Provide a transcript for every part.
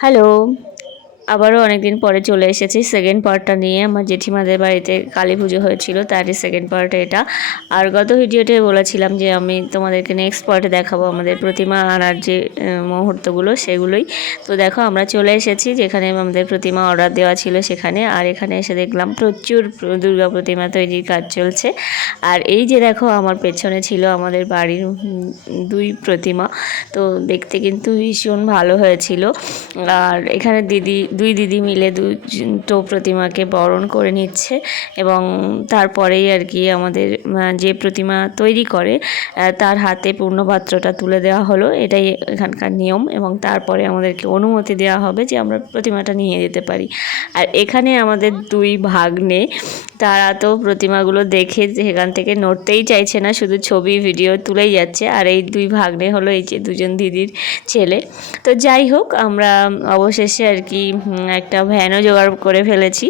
Hello, আবারও অনেকদিন পরে চলে এসেছি সেকেন্ড পার্টটা নিয়ে। আমার জেঠিমাদের বাড়িতে কালী পুজো হয়েছিল, তারই সেকেন্ড পার্ট এটা। আর গত ভিডিওতে বলেছিলাম যে আমি তোমাদেরকে নেক্সট পার্টে দেখাবো আমাদের প্রতিমা আনার যে মুহূর্তগুলো, সেগুলোই। তো দেখো আমরা চলে এসেছি যেখানে আমাদের প্রতিমা অর্ডার দেওয়া ছিল সেখানে। আর এখানে এসে দেখলাম প্রচুর দুর্গা প্রতিমা তৈরির কাজ চলছে। আর এই যে দেখো আমার পেছনে ছিল আমাদের বাড়ির দুই প্রতিমা। তো দেখতে কিন্তু ভীষণ ভালো হয়েছিল। আর এখানে দুই দিদি মিলে দুটো প্রতিমাকে বরণ করে নিচ্ছে এবং তারপরেই আর কি আমাদের যে প্রতিমা তৈরি করে তার হাতে পূর্ণপাত্রটা তুলে দেওয়া হলো। এটাই এখানকার নিয়ম এবং তারপরে আমাদেরকে অনুমতি দেওয়া হবে যে আমরা প্রতিমাটা নিয়ে যেতে পারি। আর এখানে আমাদের দুই ভাগ্নে, তারা তো প্রতিমাগুলো দেখে সেখান থেকে নড়তেই চাইছে না, শুধু ছবি ভিডিও তুলেই যাচ্ছে। আর এই দুই ভাগ্নে হলো এই যে দুজন দিদির ছেলে। তো যাই হোক, আমরা অবশেষে আর কি একটা ভ্যানও জোগাড় করে ফেলেছি।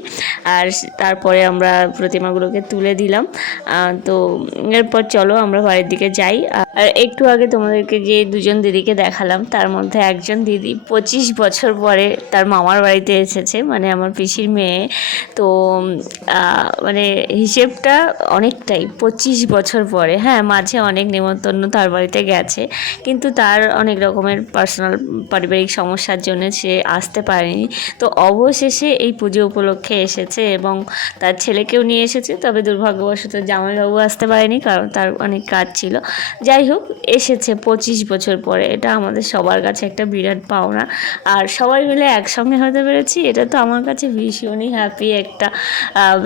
আর তারপরে আমরা প্রতিমাগুলোকে তুলে দিলাম। তো এরপর চলো আমরা বাড়ির দিকে যাই। আর একটু আগে তোমাদেরকে যে দুজন দিদিকে দেখালাম, তার মধ্যে একজন দিদি 25 বছর পরে তার মামার বাড়িতে এসেছে, মানে আমার পিসির মেয়ে। তো মানে হিসেবটা অনেকটাই, 25 বছর পরে। হ্যাঁ, মাঝে অনেক নেমন্তন্ন তার বাড়িতে গেছে, কিন্তু তার অনেক রকমের পার্সোনাল পারিবারিক সমস্যার জন্য সে আসতে পারেনি। তো অবশেষে এই পুজো উপলক্ষে এসেছে এবং তার ছেলেকেও নিয়ে এসেছে। তবে দুর্ভাগ্যবশত জামাইবাবু আসতে পারেনি, কারণ তার অনেক কাজ ছিল। যাই হোক, এসেছে 25 বছর পরে। এটা আমাদের সবার কাছে একটা বিরাট পাওনা। আর সবাই মিলে একসঙ্গে হতে পেরেছি, এটা তো আমার কাছে ভীষণই হ্যাপি একটা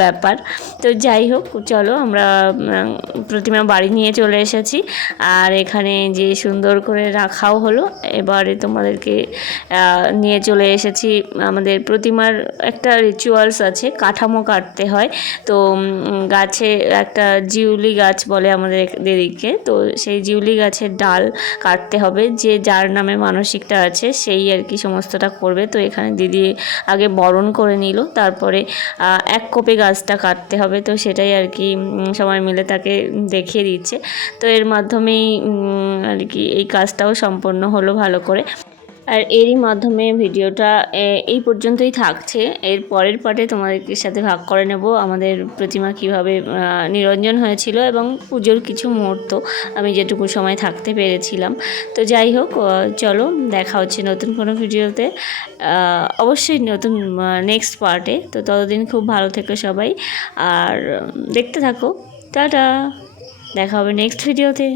ব্যাপার। তো যাই হোক, চলো আমরা প্রতিমা বাড়ি নিয়ে চলে এসেছি। আর এখানে যে সুন্দর করে রাখাও হলো। এবারে তোমাদেরকে নিয়ে চলে এসেছি। আমাদের প্রতিমার একটা রিচুয়ালস আছে, কাঠামো কাটতে হয়। তো গাছে একটা জিউলি গাছ বলে আমাদের দিদিকে, তো সেই জিউলি গাছের ডাল কাটতে হবে। যে যার নামে মানসিকটা আছে সেই আর কি সমস্তটা করবে। তো এখানে দিদি আগে বরণ করে নিল, তারপরে এক কোপে গাছটা কাটতে হবে। তো সেটাই আর কি সবাই মিলে তাকে দেখিয়ে দিচ্ছে। তো এর মাধ্যমেই আর কি এই কাজটাও সম্পন্ন হলো ভালো করে। আর এরই মাধ্যমে ভিডিওটা এই পর্যন্তই থাকছে। এর পরের পার্টে তোমাদের সাথে ভাগ করে নেব আমাদের প্রতিমা কিভাবে নিরঞ্জন হয়েছিল এবং পুজোর কিছু মুহূর্ত আমি যেটুকু সময় থাকতে পেরেছিলাম। তো যাই হোক, চলো দেখা হচ্ছে নতুন কোনো ভিডিওতে, অবশ্যই নতুন নেক্সট পার্টে। তো ততদিন খুব ভালো থেকো সবাই, আর দেখতে থাকো। টাটা, দেখা হবে নেক্সট ভিডিওতে।